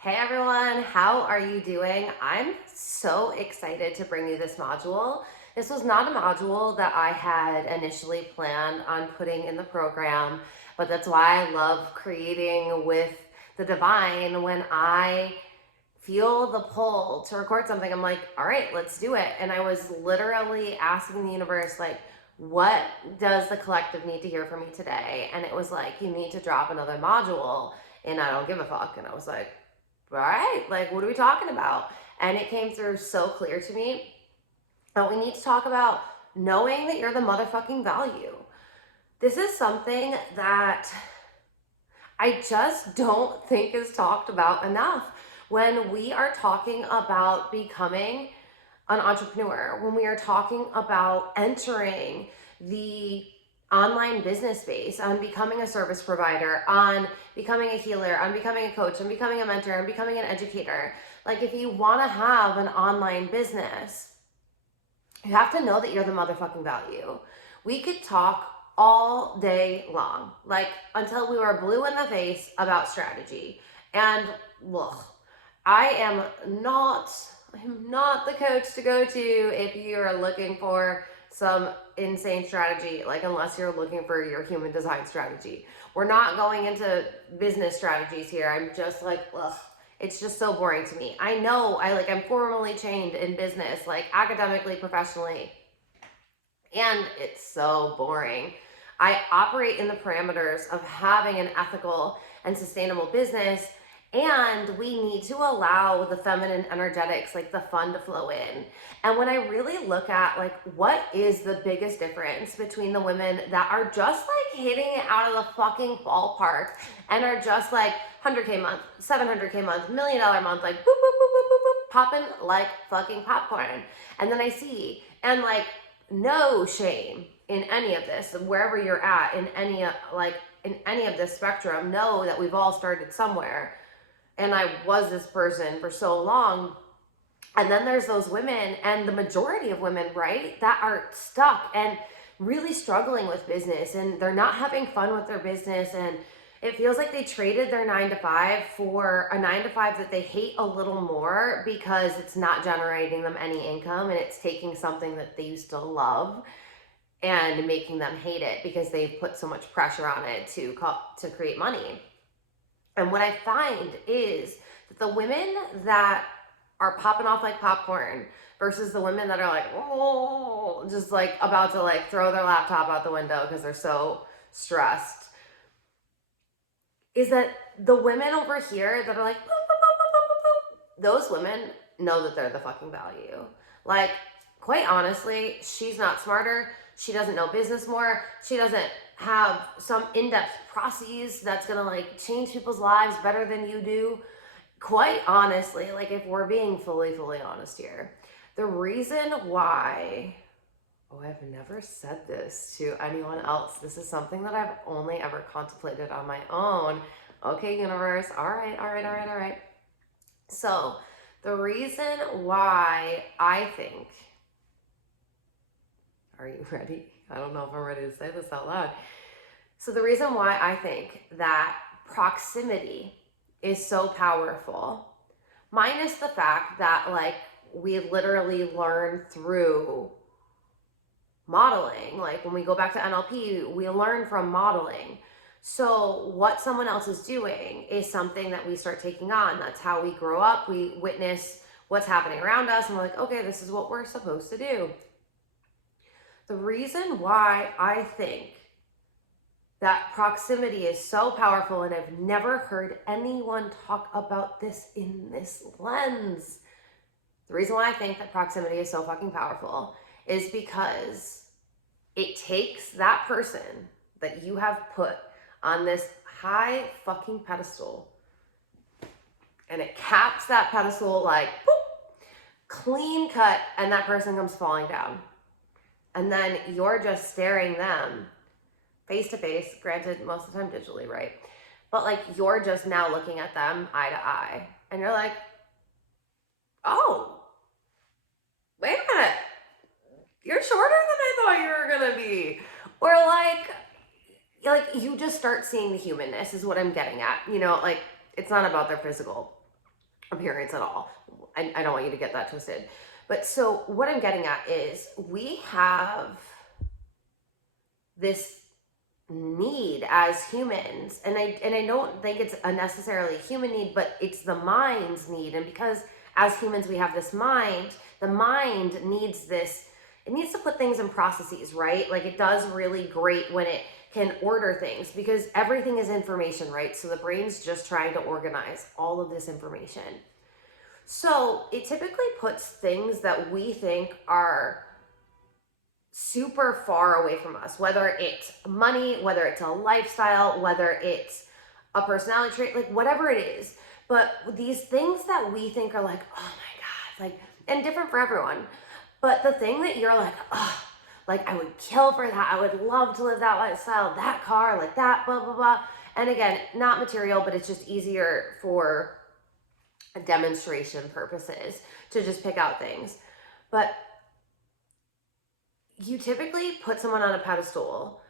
Hey everyone, how are you doing? I'm so excited to bring you this module. This was not a module that I had initially planned on putting in the program, but that's why I love creating with the divine. When I feel the pull to record something, I'm like, all right, let's do it. And I was literally asking the universe, like, what does the collective need to hear from me today? And it was like, you need to drop another module, and I don't give a fuck. And I was like, all right, like, what are we talking about? And it came through so clear to me that we need to talk about knowing that you're the motherfucking value. This is something that I just don't think is talked about enough when we are talking about becoming an entrepreneur, when we are talking about entering the online business space, on becoming a service provider, on becoming a healer, on becoming a coach, on becoming a mentor, on becoming an educator. Like, if you want to have an online business, you have to know that you're the motherfucking value. We could talk all day long, like until we were blue in the face about strategy. And ugh, I am not the coach to go to if you're looking for some insane strategy, like unless you're looking for your human design strategy. We're not going into business strategies here. I'm just like, ugh, it's just so boring to me. I know I'm formally trained in business, like academically, professionally, and it's so boring. I operate in the parameters of having an ethical and sustainable business, and we need to allow the feminine energetics, like the fun, to flow in. And when I really look at like what is the biggest difference between the women that are just like hitting it out of the fucking ballpark and are just like 100K month, 700K month, $1 million month, like boop, boop, boop, boop, boop, boop, popping like fucking popcorn. And then I see, and like, no shame in any of this, wherever you're at in any of this spectrum, know that we've all started somewhere. And I was this person for so long. And then there's those women, and the majority of women, right, that are stuck and really struggling with business, and they're not having fun with their business, and it feels like they traded their 9-to-5 for a 9-to-5 that they hate a little more because it's not generating them any income, and it's taking something that they used to love and making them hate it because they've put so much pressure on it to create money. And what I find is that the women that are popping off like popcorn versus the women that are like, oh, just like about to like throw their laptop out the window because they're so stressed, is that the women over here that are like, boop, boop, boop, boop, boop, boop, those women know that they're the fucking value. Like, quite honestly, she's not smarter. She doesn't know business more. She doesn't have some in-depth processes that's gonna like change people's lives better than you do. Quite honestly, like if we're being fully honest here, the reason why, oh, I've never said this to anyone else. This is something that I've only ever contemplated on my own. Okay, universe. All right. So the reason why I think, are you ready? I don't know if I'm ready to say this out loud. So the reason why I think that proximity is so powerful, minus the fact that like we literally learn through modeling. Like when we go back to NLP, we learn from modeling. So what someone else is doing is something that we start taking on. That's how we grow up. We witness what's happening around us and we're like, okay, this is what we're supposed to do. The reason why I think that proximity is so powerful, and I've never heard anyone talk about this in this lens. The reason why I think that proximity is so fucking powerful is because it takes that person that you have put on this high fucking pedestal and it caps that pedestal like boop, clean cut, and that person comes falling down. And then you're just staring them face to face, granted most of the time digitally, right? But like you're just now looking at them eye to eye and you're like, oh, wait a minute, you're shorter than I thought you were gonna be. Or like you just start seeing the humanness is what I'm getting at. You know, like it's not about their physical appearance at all. I don't want you to get that twisted. But so what I'm getting at is we have this need as humans, and I don't think it's a necessarily human need, but it's the mind's need. And because as humans we have this mind, the mind needs this, it needs to put things in processes, right? Like it does really great when it can order things, because everything is information, right? So the brain's just trying to organize all of this information. So it typically puts things that we think are super far away from us, whether it's money, whether it's a lifestyle, whether it's a personality trait, like whatever it is. But these things that we think are like, oh my God, like, and different for everyone. But the thing that you're like, oh, like I would kill for that. I would love to live that lifestyle, that car, like that, blah, blah, blah. And again, not material, but it's just easier for demonstration purposes to just pick out things. But you typically put someone on a pedestal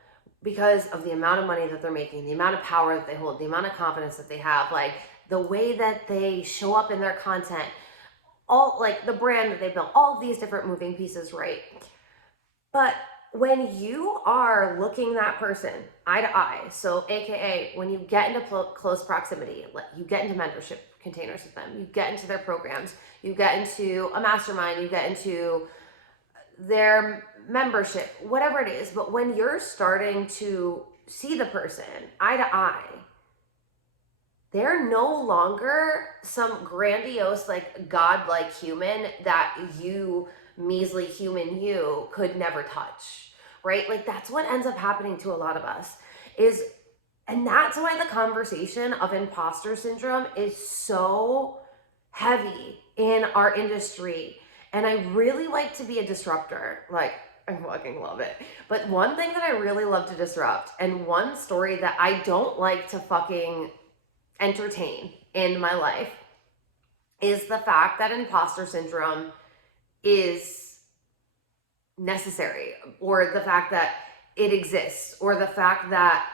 because of the amount of money that they're making, the amount of power that they hold, the amount of confidence that they have, like the way that they show up in their content, all like the brand that they built, all of these different moving pieces, right? But when you are looking that person eye to eye, so AKA when you get into close proximity, you get into mentorship containers with them, you get into their programs, you get into a mastermind, you get into their membership, whatever it is. But when you're starting to see the person eye to eye, they're no longer some grandiose, like godlike human that you, measly human you, could never touch, right? Like that's what ends up happening to a lot of us is, and that's why the conversation of imposter syndrome is so heavy in our industry. And I really like to be a disruptor. Like, I fucking love it. But one thing that I really love to disrupt, and one story that I don't like to fucking entertain in my life, is the fact that imposter syndrome is necessary, or the fact that it exists, or the fact that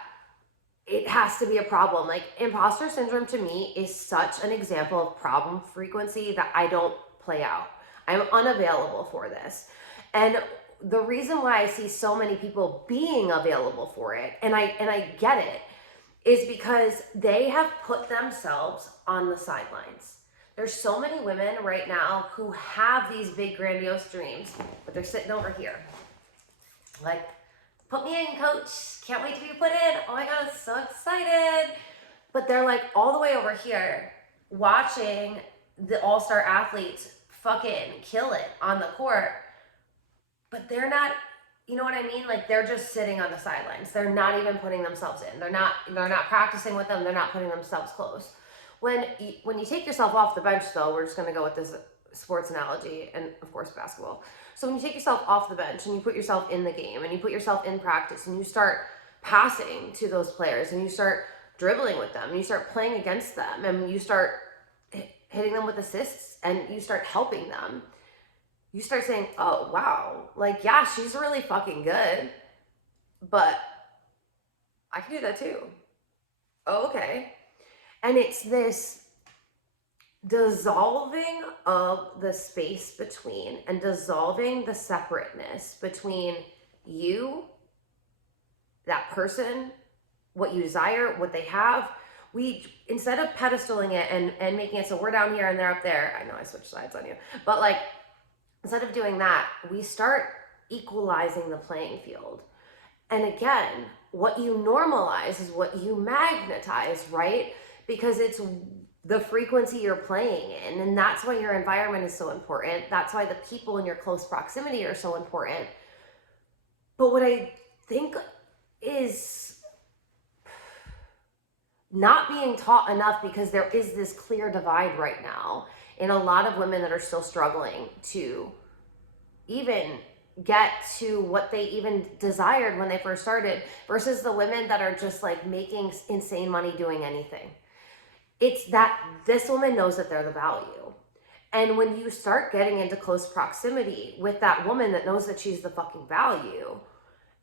it has to be a problem. Like imposter syndrome to me is such an example of problem frequency that I don't play out. I'm unavailable for this. And the reason why I see so many people being available for it, and I get it, is because they have put themselves on the sidelines. There's so many women right now who have these big grandiose dreams, but they're sitting over here. Like, put me in, coach. Can't wait to be put in. Oh my God, I'm so excited. But they're like all the way over here watching the all-star athletes fucking kill it on the court. But they're not, you know what I mean? Like they're just sitting on the sidelines. They're not even putting themselves in. They're not practicing with them. They're not putting themselves close. When you take yourself off the bench, though, we're just going to go with this sports analogy, and of course basketball. So when you take yourself off the bench and you put yourself in the game and you put yourself in practice and you start passing to those players and you start dribbling with them and you start playing against them and you start hitting them with assists and you start helping them, you start saying, oh, wow, like, yeah, she's really fucking good, but I can do that too. Oh, okay. And it's this dissolving of the space between, and dissolving the separateness between you, that person, what you desire, what they have. We, instead of pedestaling it and making it so we're down here and they're up there, I know I switched sides on you, but like, instead of doing that, we start equalizing the playing field. And again, what you normalize is what you magnetize, right? Because it's the frequency you're playing in. And that's why your environment is so important. That's why the people in your close proximity are so important. But what I think is not being taught enough, because there is this clear divide right now in a lot of women that are still struggling to even get to what they even desired when they first started, versus the women that are just like making insane money doing anything. It's that this woman knows that they're the value. And when you start getting into close proximity with that woman that knows that she's the fucking value,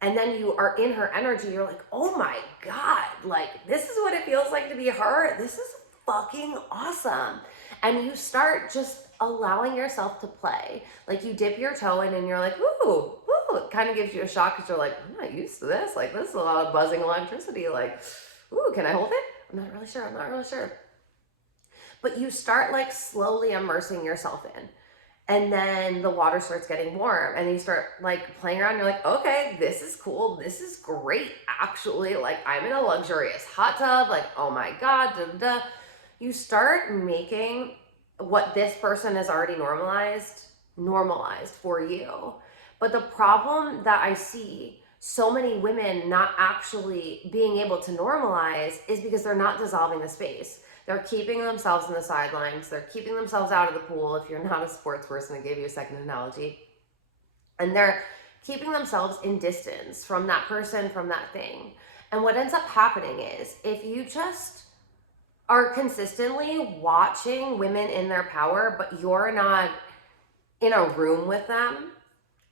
and then you are in her energy, you're like, oh my God, like this is what it feels like to be her. This is fucking awesome. And you start just allowing yourself to play. Like you dip your toe in and you're like, ooh, ooh, it kind of gives you a shock because you're like, I'm not used to this. Like this is a lot of buzzing electricity. Like, ooh, can I hold it? I'm not really sure. I'm not really sure. But you start like slowly immersing yourself in. And then the water starts getting warm and you start like playing around. You're like, okay, this is cool. This is great. Actually, like I'm in a luxurious hot tub. Like, oh my God, da, da, da. You start making what this person has already normalized for you. But the problem that I see so many women not actually being able to normalize is because they're not dissolving the space. They're keeping themselves in the sidelines. They're keeping themselves out of the pool. If you're not a sports person, I gave you a second analogy. And they're keeping themselves in distance from that person, from that thing. And what ends up happening is if you just are consistently watching women in their power, but you're not in a room with them,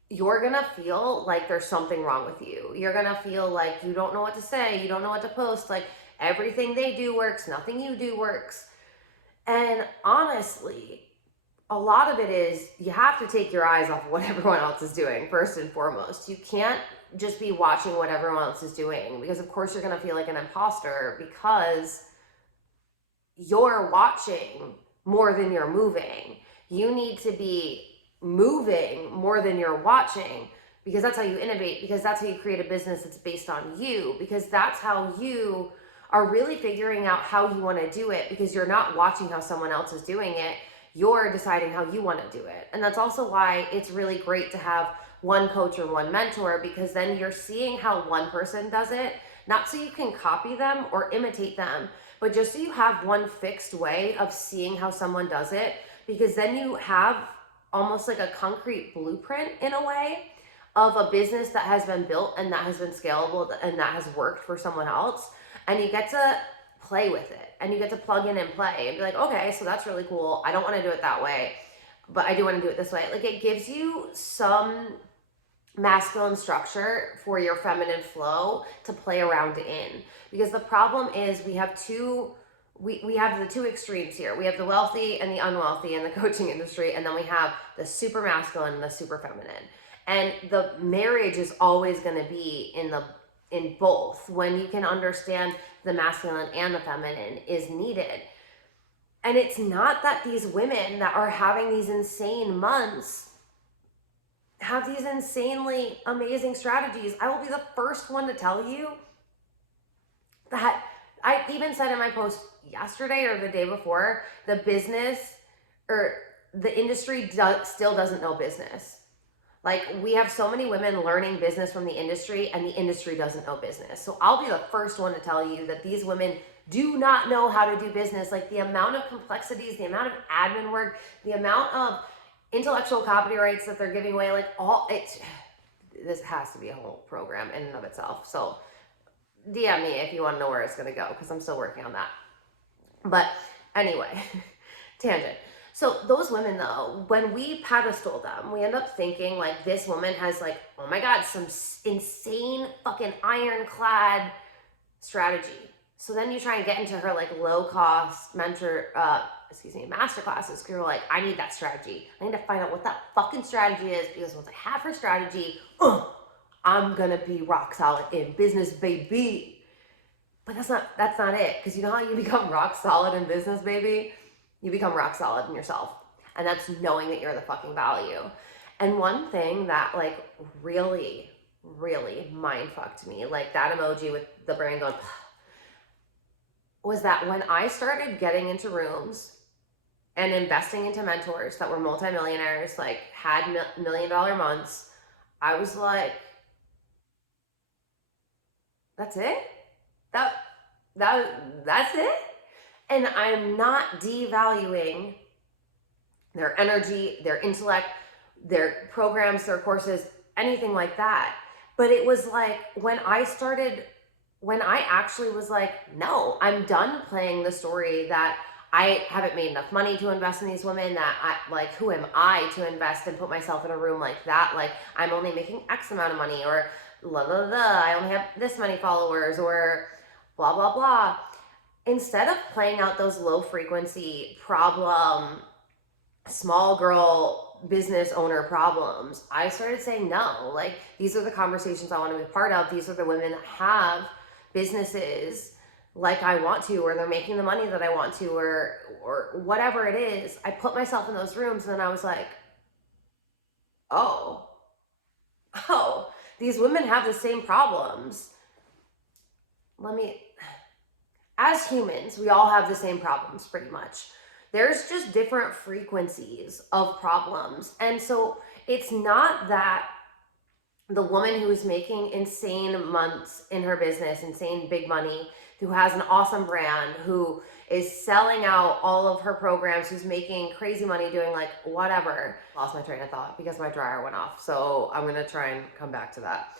you're gonna feel like there's something wrong with you. You're gonna feel like you don't know what to say, you don't know what to post, like everything they do works, nothing you do works. And honestly, a lot of it is you have to take your eyes off of what everyone else is doing, first and foremost. You can't just be watching what everyone else is doing because, of course, you're gonna feel like an imposter because you're watching more than you're moving. You need to be moving more than you're watching because that's how you innovate, because that's how you create a business that's based on you, because that's how you are really figuring out how you want to do it, because you're not watching how someone else is doing it. You're deciding how you want to do it. And that's also why it's really great to have one coach or one mentor, because then you're seeing how one person does it, not so you can copy them or imitate them, but just so you have one fixed way of seeing how someone does it, because then you have almost like a concrete blueprint in a way of a business that has been built and that has been scalable and that has worked for someone else. And you get to play with it and you get to plug in and play and be like, okay, so that's really cool. I don't want to do it that way, but I do want to do it this way. Like it gives you some masculine structure for your feminine flow to play around in. Because the problem is we have the two extremes here. We have the wealthy and the unwealthy in the coaching industry, and then we have the super masculine and the super feminine. And the marriage is always going to be in both, when you can understand the masculine and the feminine is needed. And it's not that these women that are having these insane months have these insanely amazing strategies. I will be the first one to tell you that I even said in my post yesterday or the day before, the business or the industry still doesn't know business. Like we have so many women learning business from the industry and the industry doesn't know business. So I'll be the first one to tell you that these women do not know how to do business. Like the amount of complexities, the amount of admin work, the amount of intellectual copyrights that they're giving away, like this has to be a whole program in and of itself. So DM me if you want to know where it's going to go, because I'm still working on that. But anyway, tangent. So those women though, when we pedestal them, we end up thinking like this woman has like, oh my God, some insane fucking ironclad strategy. So then you try and get into her like low cost master classes, because you're like, I need that strategy. I need to find out what that fucking strategy is, because once I have her strategy, I'm gonna be rock solid in business, baby. But that's not it. Because you know how you become rock solid in business, baby? You become rock solid in yourself. And that's knowing that you're the fucking value. And one thing that like really, really mind fucked me, like that emoji with the brain going, was that when I started getting into rooms and investing into mentors that were multimillionaires, like had $1 million months, I was like, that's it? That's it? And I'm not devaluing their energy, their intellect, their programs, their courses, anything like that. But it was like when I actually was like, no, I'm done playing the story that I haven't made enough money to invest in these women, that who am I to invest and put myself in a room like that? Like I'm only making X amount of money, or I only have this many followers, or blah, blah, blah. instead of playing out those low frequency problem, small girl business owner problems, I started saying no. Like, these are the conversations I want to be part of. These are the women that have businesses like I want to, or they're making the money that I want to, or whatever it is. I put myself in those rooms and I was like, oh, these women have the same problems. As humans, we all have the same problems pretty much. There's just different frequencies of problems. And so it's not that the woman who is making insane months in her business, insane big money, who has an awesome brand, who is selling out all of her programs, who's making crazy money doing like whatever. Lost my train of thought because my dryer went off. So I'm going to try and come back to that.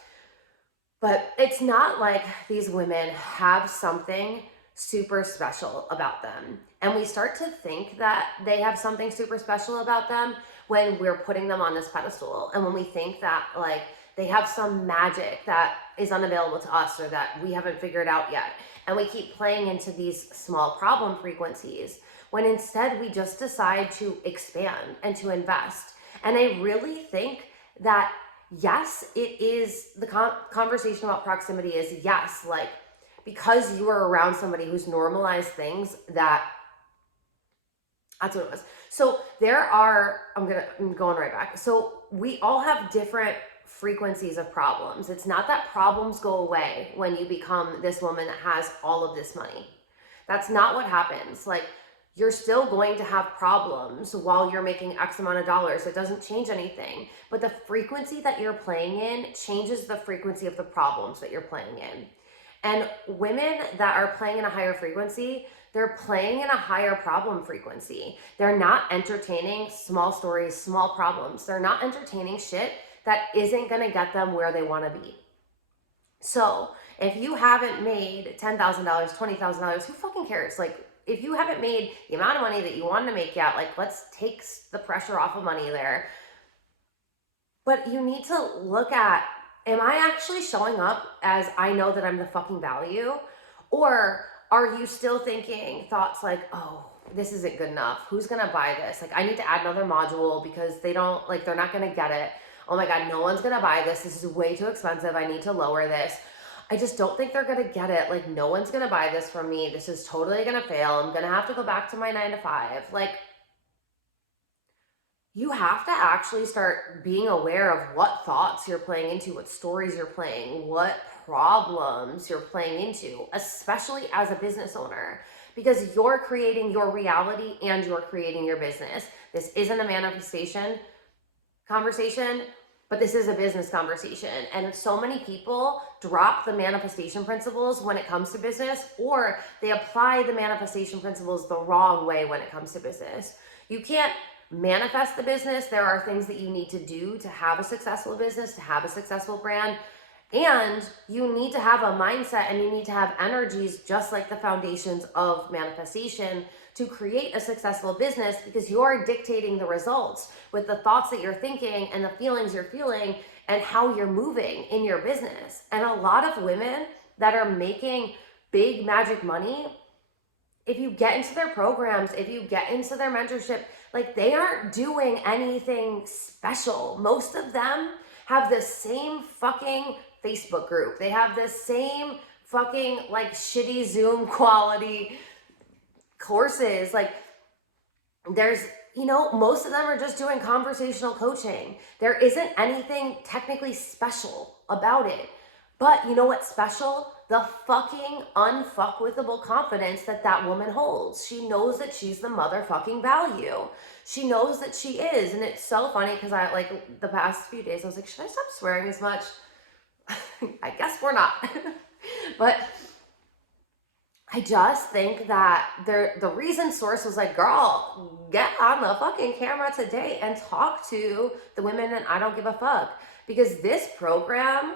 But it's not like these women have something super special about them. And we start to think that they have something super special about them when we're putting them on this pedestal. And when we think that like they have some magic that is unavailable to us or that we haven't figured out yet. And we keep playing into these small problem frequencies when instead we just decide to expand and to invest. And I really think that yes, it is the conversation about proximity is yes, like because you are around somebody who's normalized things that's what it was. So I'm going right back. So we all have different frequencies of problems. It's not that problems go away when you become this woman that has all of this money. That's not what happens. Like, you're still going to have problems while you're making X amount of dollars. It doesn't change anything. But the frequency that you're playing in changes the frequency of the problems that you're playing in. And women that are playing in a higher frequency, they're playing in a higher problem frequency. They're not entertaining small stories, small problems. They're not entertaining shit that isn't going to get them where they want to be. So if you haven't made $10,000, $20,000, who fucking cares? Like, if you haven't made the amount of money that you want to make yet, like, let's take the pressure off of money there. But you need to look at, am I actually showing up as I know that I'm the fucking value? Or are you still thinking thoughts like, oh, this isn't good enough. Who's going to buy this? Like, I need to add another module because they're not going to get it. Oh my God, no one's going to buy this. This is way too expensive. I need to lower this. I just don't think they're going to get it. Like, no one's going to buy this from me. This is totally going to fail. I'm going to have to go back to my 9 to 5. Like, you have to actually start being aware of what thoughts you're playing into, what stories you're playing, what problems you're playing into, especially as a business owner, because you're creating your reality and you're creating your business. This isn't a manifestation conversation, but this is a business conversation. And so many people drop the manifestation principles when it comes to business, or they apply the manifestation principles the wrong way when it comes to business. You can't manifest the business. There are things that you need to do to have a successful business, to have a successful brand. And you need to have a mindset and you need to have energies just like the foundations of manifestation to create a successful business, because you're dictating the results with the thoughts that you're thinking and the feelings you're feeling and how you're moving in your business. And a lot of women that are making big magic money, if you get into their programs, if you get into their mentorship, like, they aren't doing anything special. Most of them have the same fucking Facebook group. They have the same fucking like shitty Zoom quality courses. Like, there's, most of them are just doing conversational coaching. There isn't anything technically special about it. But you know what's special? The fucking unfuckwithable confidence that woman holds. She knows that she's the motherfucking value. She knows that she is. And it's so funny because I, like, the past few days, I was like, should I stop swearing as much? I guess we're not. But I just think that the reason Source was like, girl, get on the fucking camera today and talk to the women and I don't give a fuck. Because this program,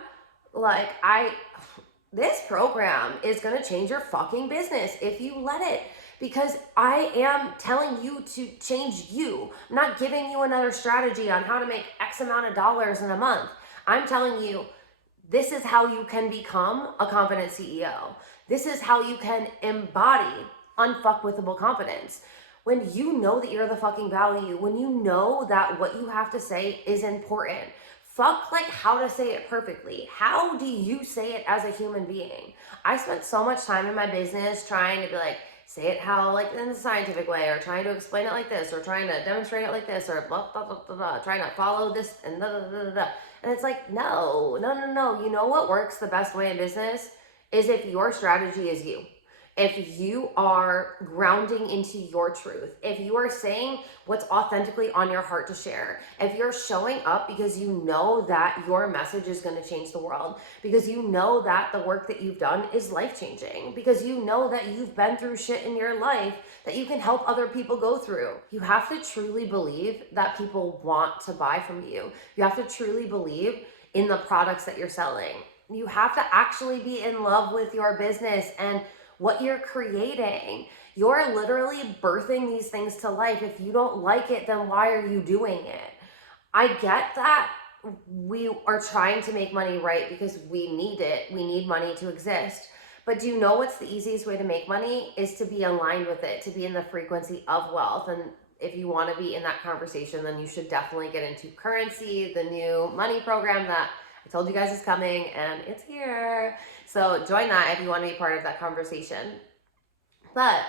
this program is going to change your fucking business if you let it. Because I am telling you to change you. I'm not giving you another strategy on how to make X amount of dollars in a month. I'm telling you, this is how you can become a confident CEO. This is how you can embody unfuckwithable confidence. When you know that you're the fucking value, when you know that what you have to say is important, fuck like how to say it perfectly. How do you say it as a human being? I spent so much time in my business trying to be like, say it how, like in a scientific way, or trying to explain it like this, or trying to demonstrate it like this, or blah, blah, blah, blah, blah, trying to follow this, and da, da, da, da, da. And it's like, no, no, no, no. You know what works the best way in business is if your strategy is you. If you are grounding into your truth, if you are saying what's authentically on your heart to share, if you're showing up because you know that your message is going to change the world, because you know that the work that you've done is life-changing, because you know that you've been through shit in your life that you can help other people go through. You have to truly believe that people want to buy from you. You have to truly believe in the products that you're selling. You have to actually be in love with your business and what you're creating. You're literally birthing these things to life. If you don't like it, then why are you doing it? I get that we are trying to make money, right? Because we need it. We need money to exist. But do you know what's the easiest way to make money? Is to be aligned with it, to be in the frequency of wealth. And if you want to be in that conversation, then you should definitely get into Currency, the new money program that I told you guys is coming, and it's here. So join that if you want to be part of that conversation. But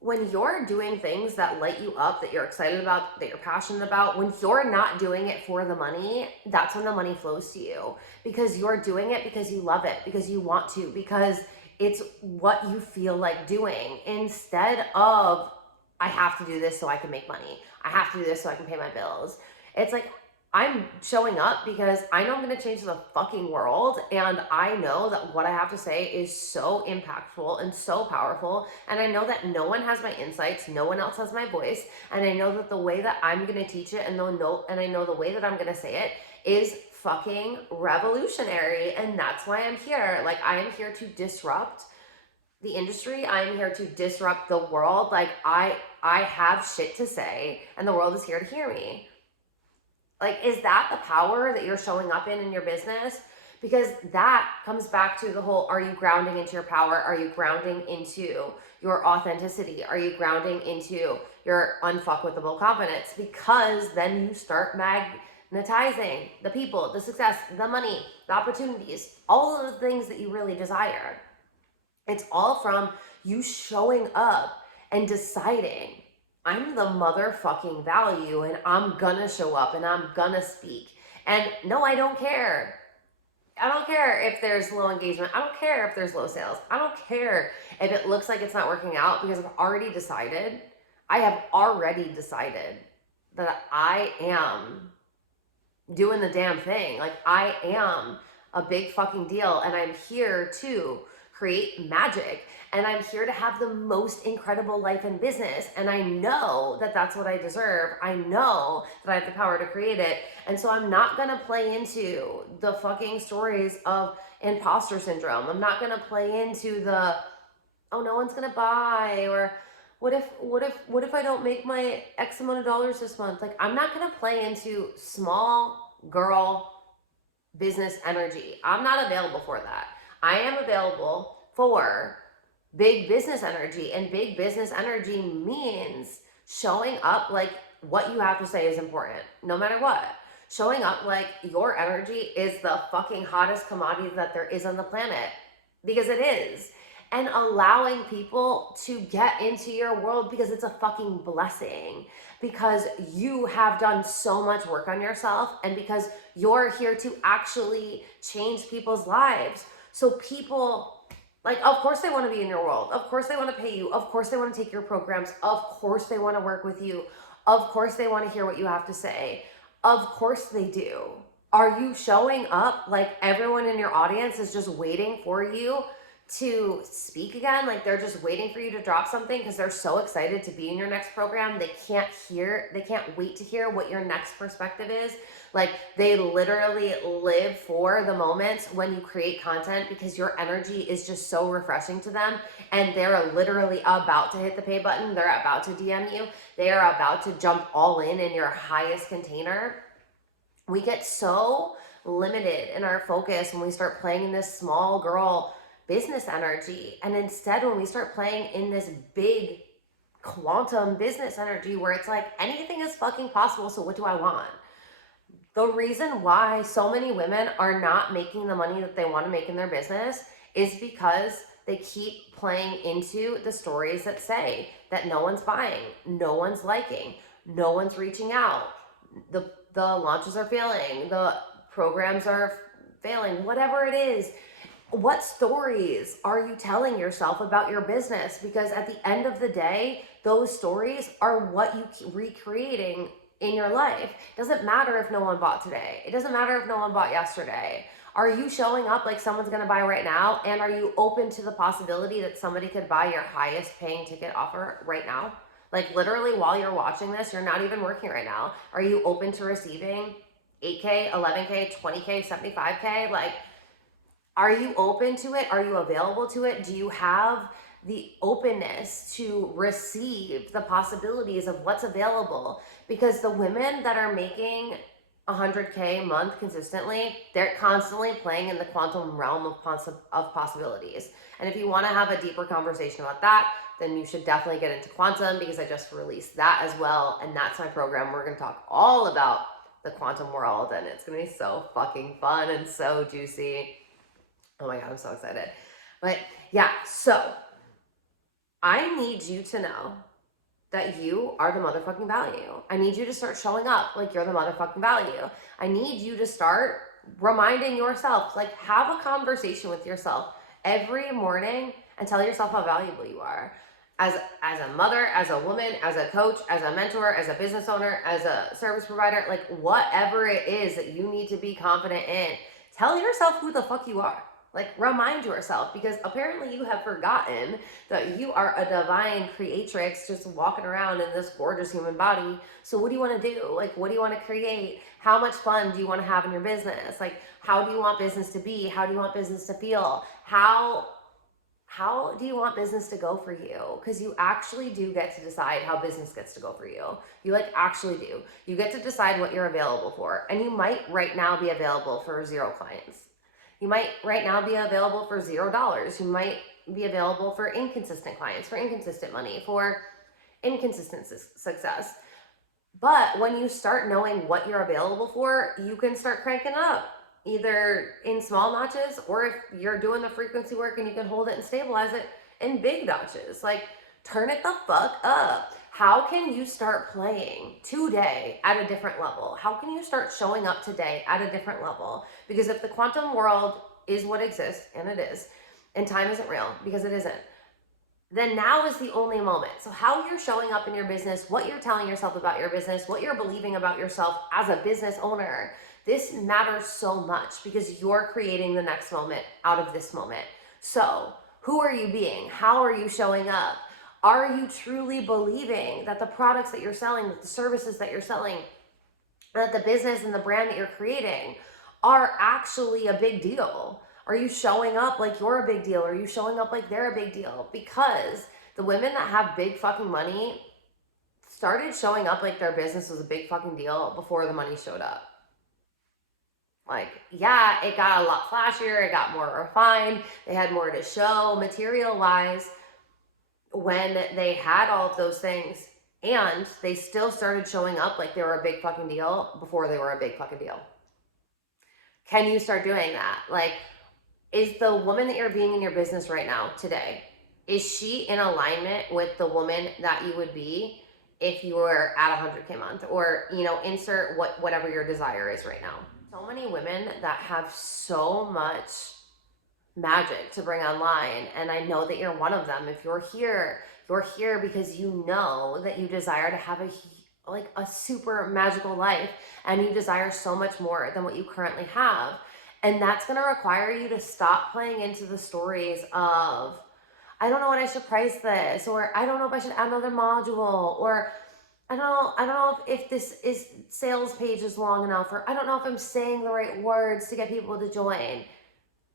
when you're doing things that light you up, that you're excited about, that you're passionate about, when you're not doing it for the money, that's when the money flows to you, because you're doing it because you love it, because you want to, because it's what you feel like doing, instead of, I have to do this so I can make money. I have to do this so I can pay my bills. It's like, I'm showing up because I know I'm going to change the fucking world, and I know that what I have to say is so impactful and so powerful, and I know that no one has my insights, no one else has my voice, and I know that the way that I'm going to teach it and I know the way that I'm going to say it is fucking revolutionary, and that's why I'm here. Like, I am here to disrupt the industry. I am here to disrupt the world. Like, I have shit to say, and the world is here to hear me. Like, is that the power that you're showing up in your business? Because that comes back to the whole, are you grounding into your power? Are you grounding into your authenticity? Are you grounding into your unfuckwithable confidence? Because then you start magnetizing the people, the success, the money, the opportunities, all of the things that you really desire. It's all from you showing up and deciding, I'm the motherfucking value, and I'm gonna show up and I'm gonna speak. And no, I don't care. I don't care if there's low engagement. I don't care if there's low sales. I don't care if it looks like it's not working out, because I have already decided that I am doing the damn thing. Like, I am a big fucking deal, and I'm here to create magic, and I'm here to have the most incredible life in business, and I know that that's what I deserve. I know that I have the power to create it, and so I'm not gonna play into the fucking stories of imposter syndrome. I'm not gonna play into the, oh, no one's gonna buy, or what if I don't make my X amount of dollars this month? Like, I'm not gonna play into small girl business energy. I'm not available for that. I am available for big business energy, and big business energy means showing up like what you have to say is important, no matter what. Showing up like your energy is the fucking hottest commodity that there is on the planet, because it is. And allowing people to get into your world, because it's a fucking blessing, because you have done so much work on yourself, and because you're here to actually change people's lives. So people, like, of course they want to be in your world. Of course they want to pay you. Of course they want to take your programs. Of course they want to work with you. Of course they want to hear what you have to say. Of course they do. Are you showing up like everyone in your audience is just waiting for you to speak again? Like, they're just waiting for you to drop something because they're so excited to be in your next program. They can't wait to hear what your next perspective is. Like, they literally live for the moments when you create content, because your energy is just so refreshing to them, and they're literally about to hit the pay button. They're about to DM you. They are about to jump all in your highest container. We get so limited in our focus when we start playing in this small girl business energy. And instead, when we start playing in this big quantum business energy where it's like anything is fucking possible, so what do I want? The reason why so many women are not making the money that they want to make in their business is because they keep playing into the stories that say that no one's buying, no one's liking, no one's reaching out, the launches are failing, the programs are failing, whatever it is. What stories are you telling yourself about your business? Because at the end of the day, those stories are what you keep recreating in your life. It doesn't matter if no one bought today. It doesn't matter if no one bought yesterday. Are you showing up like someone's going to buy right now? And are you open to the possibility that somebody could buy your highest paying ticket offer right now? Like literally while you're watching this, you're not even working right now. Are you open to receiving 8K, 11K, 20K, 75K? Like, are you open to it? Are you available to it? Do you have the openness to receive the possibilities of what's available? Because the women that are making 100K a month consistently, they're constantly playing in the quantum realm of possibilities. And if you want to have a deeper conversation about that, then you should definitely get into quantum, because I just released that as well. And that's my program. We're going to talk all about the quantum world, and it's going to be so fucking fun and so juicy. Oh my God, I'm so excited. But yeah, so I need you to know that you are the motherfucking value. I need you to start showing up like you're the motherfucking value. I need you to start reminding yourself, like have a conversation with yourself every morning and tell yourself how valuable you are. As a mother, as a woman, as a coach, as a mentor, as a business owner, as a service provider, like whatever it is that you need to be confident in, tell yourself who the fuck you are. Like remind yourself, because apparently you have forgotten that you are a divine creatrix just walking around in this gorgeous human body. So what do you want to do? Like, what do you want to create? How much fun do you want to have in your business? Like, how do you want business to be? How do you want business to feel? How do you want business to go for you? Because you actually do get to decide how business gets to go for you. You like actually do. You get to decide what you're available for. And you might right now be available for 0 clients. You might right now be available for $0. You might be available for inconsistent clients, for inconsistent money, for inconsistent success. But when you start knowing what you're available for, you can start cranking up, either in small notches, or if you're doing the frequency work and you can hold it and stabilize it, in big notches. Like, turn it the fuck up. How can you start playing today at a different level? How can you start showing up today at a different level? Because if the quantum world is what exists, and it is, and time isn't real, because it isn't, then now is the only moment. So how you're showing up in your business, what you're telling yourself about your business, what you're believing about yourself as a business owner, this matters so much, because you're creating the next moment out of this moment. So who are you being? How are you showing up? Are you truly believing that the products that you're selling, that the services that you're selling, that the business and the brand that you're creating are actually a big deal? Are you showing up like you're a big deal? Are you showing up like they're a big deal? Because the women that have big fucking money started showing up like their business was a big fucking deal before the money showed up. Like, yeah, it got a lot flashier, it got more refined, they had more to show material-wise when they had all of those things, and they still started showing up like they were a big fucking deal before they were a big fucking deal. Can you start doing that? Like, is the woman that you're being in your business right now, today, is she in alignment with the woman that you would be if you were at 100K a month? Or, you know, insert whatever your desire is right now. So many women that have so much magic to bring online, and I know that you're one of them. If you're here because you know that you desire to have a super magical life, and you desire so much more than what you currently have. And that's going to require you to stop playing into the stories of, I don't know what I should price this, or I don't know if I should add another module, or I don't know if this sales page is long enough, or I don't know if I'm saying the right words to get people to join.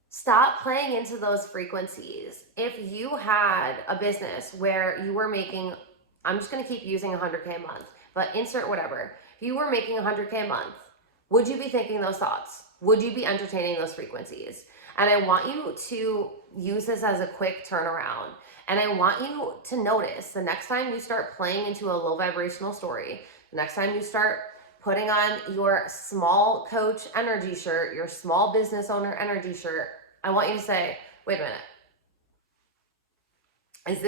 Stop playing into those frequencies. If you had a business where you were making, I'm just going to keep using 100K a month, but insert whatever. If you were making 100K a month, would you be thinking those thoughts? Would you be entertaining those frequencies? And I want you to use this as a quick turnaround. And I want you to notice the next time you start playing into a low vibrational story, the next time you start putting on your small coach energy shirt, your small business owner energy shirt, I want you to say, wait a minute. Is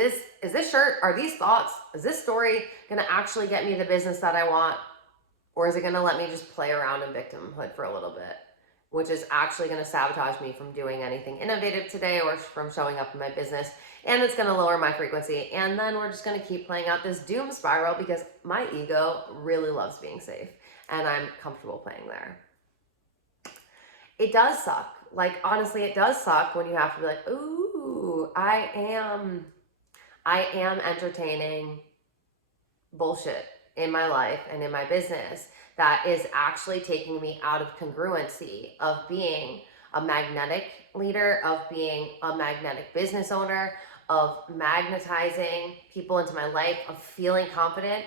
this shirt, are these thoughts, is this story going to actually get me the business that I want? Or is it going to let me just play around in victimhood for a little bit, which is actually going to sabotage me from doing anything innovative today or from showing up in my business? And it's going to lower my frequency. And then we're just going to keep playing out this doom spiral because my ego really loves being safe and I'm comfortable playing there. It does suck. Like, honestly, it does suck when you have to be like, ooh, I am entertaining bullshit in my life and in my business that is actually taking me out of congruency of being a magnetic leader, of being a magnetic business owner, of magnetizing people into my life, of feeling confident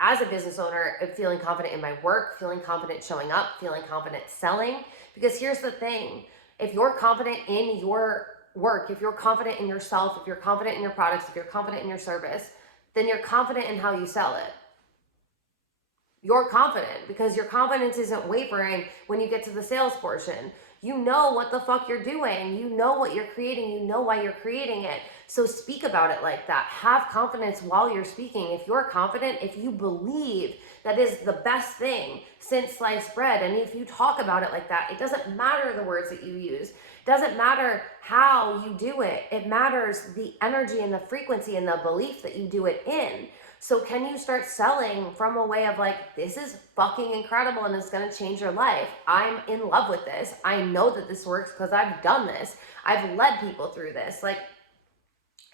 as a business owner, of feeling confident in my work, feeling confident showing up, feeling confident selling. Because here's the thing, if you're confident in your work, if you're confident in yourself, if you're confident in your products, if you're confident in your service, then you're confident in how you sell it. You're confident because your confidence isn't wavering when you get to the sales portion. You know what the fuck you're doing. You know what you're creating. You know why you're creating it. So speak about it like that. Have confidence while you're speaking. If you're confident, if you believe that is the best thing since sliced bread, and if you talk about it like that, it doesn't matter the words that you use. It doesn't matter how you do it. It matters the energy and the frequency and the belief that you do it in. So can you start selling from a way of like, this is fucking incredible and it's going to change your life. I'm in love with this. I know that this works because I've done this. I've led people through this. Like,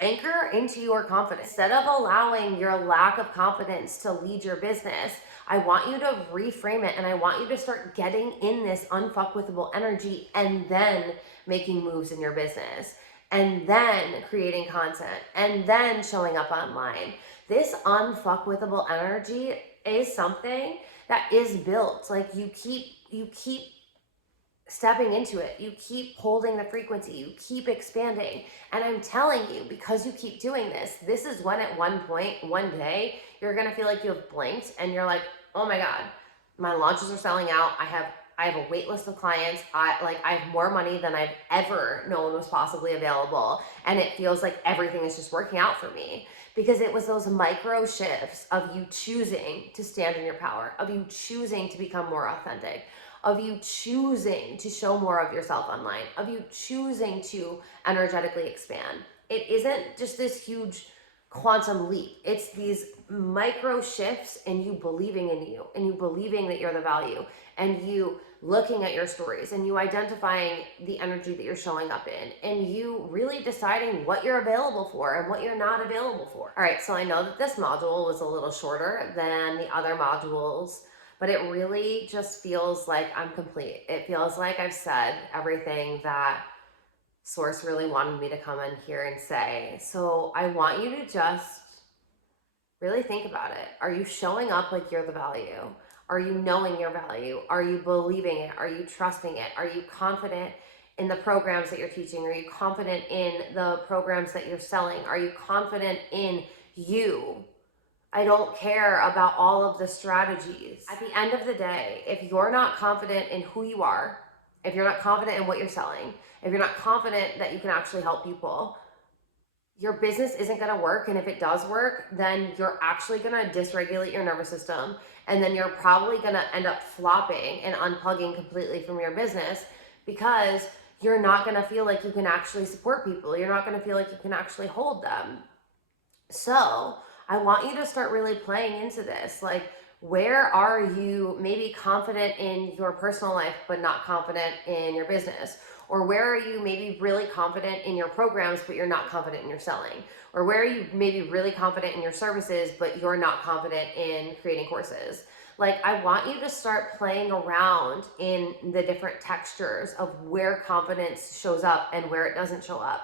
anchor into your confidence. Instead of allowing your lack of confidence to lead your business, I want you to reframe it and I want you to start getting in this unfuckwithable energy and then making moves in your business and then creating content and then showing up online. This unfuckwithable energy is something that is built. Like, you keep stepping into it. You keep holding the frequency. You keep expanding. And I'm telling you, because you keep doing this, this is when at one point, one day, you're going to feel like you have blinked and you're like, oh my God, my launches are selling out. I have a wait list of clients. I have more money than I've ever known was possibly available. And it feels like everything is just working out for me. Because it was those micro shifts of you choosing to stand in your power, of you choosing to become more authentic, of you choosing to show more of yourself online, of you choosing to energetically expand. It isn't just this huge quantum leap. It's these micro shifts in you believing in you and you believing that you're the value and you looking at your stories and you identifying the energy that you're showing up in and you really deciding what you're available for and what you're not available for. All right, so I know that this module was a little shorter than the other modules, but it really just feels like I'm complete. It feels like I've said everything that Source really wanted me to come in here and say. So I want you to just really think about it. Are you showing up like you're the value? Are you knowing your value? Are you believing it? Are you trusting it? Are you confident in the programs that you're teaching? Are you confident in the programs that you're selling? Are you confident in you? I don't care about all of the strategies. At the end of the day, if you're not confident in who you are, if you're not confident in what you're selling, if you're not confident that you can actually help people, your business isn't going to work. And if it does work, then you're actually going to dysregulate your nervous system. And then you're probably going to end up flopping and unplugging completely from your business because you're not going to feel like you can actually support people. You're not going to feel like you can actually hold them. So I want you to start really playing into this. Like, where are you maybe confident in your personal life, but not confident in your business? Or where are you maybe really confident in your programs, but you're not confident in your selling? Or where are you maybe really confident in your services, but you're not confident in creating courses? Like, I want you to start playing around in the different textures of where confidence shows up and where it doesn't show up.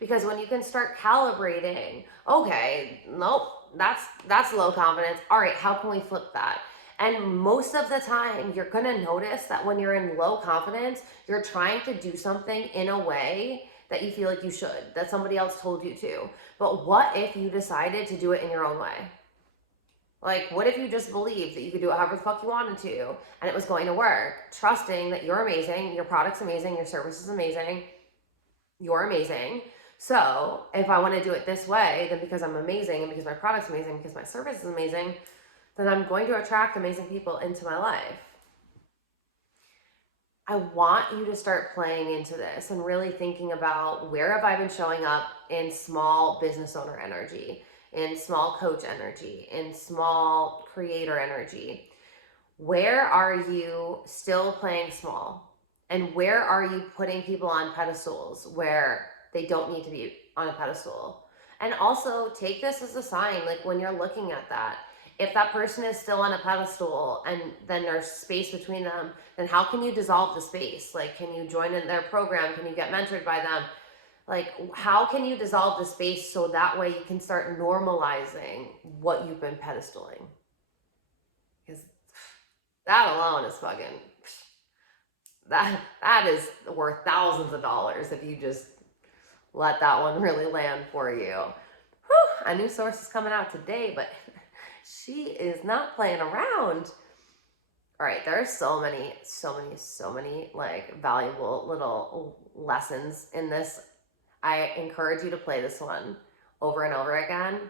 Because when you can start calibrating, okay, nope, that's low confidence. All right, how can we flip that? And most of the time, you're going to notice that when you're in low confidence, you're trying to do something in a way that you feel like you should, that somebody else told you to. But what if you decided to do it in your own way? Like, what if you just believed that you could do it however the fuck you wanted to and it was going to work, trusting that you're amazing, your product's amazing, your service is amazing, you're amazing. So if I want to do it this way, then because I'm amazing and because my product's amazing, because my service is amazing, then I'm going to attract amazing people into my life. I want you to start playing into this and really thinking about, where have I been showing up in small business owner energy, in small coach energy, in small creator energy? Where are you still playing small? And where are you putting people on pedestals where they don't need to be on a pedestal? And also take this as a sign, like when you're looking at that, if that person is still on a pedestal and then there's space between them, then how can you dissolve the space? Like, can you join in their program? Can you get mentored by them? Like, how can you dissolve the space so that way you can start normalizing what you've been pedestaling? Because that alone is fucking, that is worth thousands of dollars if you just let that one really land for you. Whew, a new source is coming out today, but she is not playing around. All right, there are so many like valuable little lessons in this. I encourage you to play this one over and over again,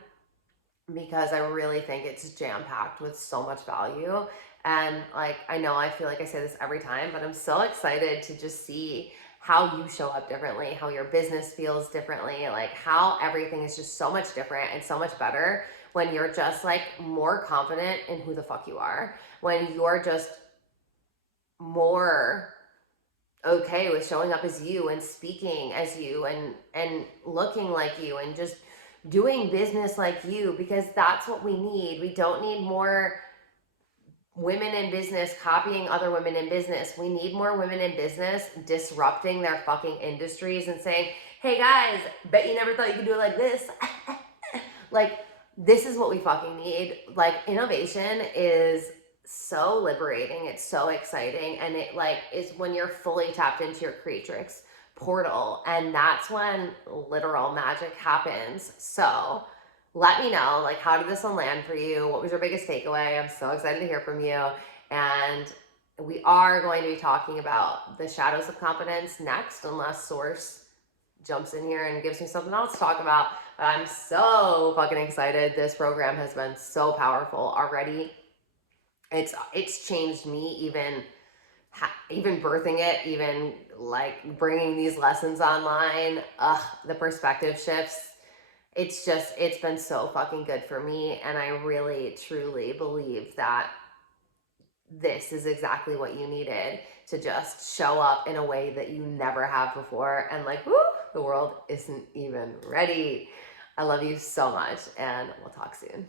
because I really think it's jam-packed with so much value. And like, I know I feel like I say this every time, but I'm so excited to just see how you show up differently, how your business feels differently, like how everything is just so much different and so much better when you're just like more confident in who the fuck you are, when you're just more okay with showing up as you and speaking as you and looking like you and just doing business like you, because that's what we need. We don't need more women in business copying other women in business. We need more women in business disrupting their fucking industries and saying, hey guys, bet you never thought you could do it like this. Like, this is what we fucking need. Like, innovation is so liberating. It's so exciting. And it like is when you're fully tapped into your creatrix portal. And that's when literal magic happens. So let me know, like, how did this one land for you? What was your biggest takeaway? I'm so excited to hear from you. And we are going to be talking about the shadows of confidence next, unless Source jumps in here and gives me something else to talk about. But I'm so fucking excited. This program has been so powerful already. It's changed me, even birthing it, even like bringing these lessons online. The perspective shifts. It's been so fucking good for me. And I really, truly believe that this is exactly what you needed to just show up in a way that you never have before. And like, woo, the world isn't even ready. I love you so much, and we'll talk soon.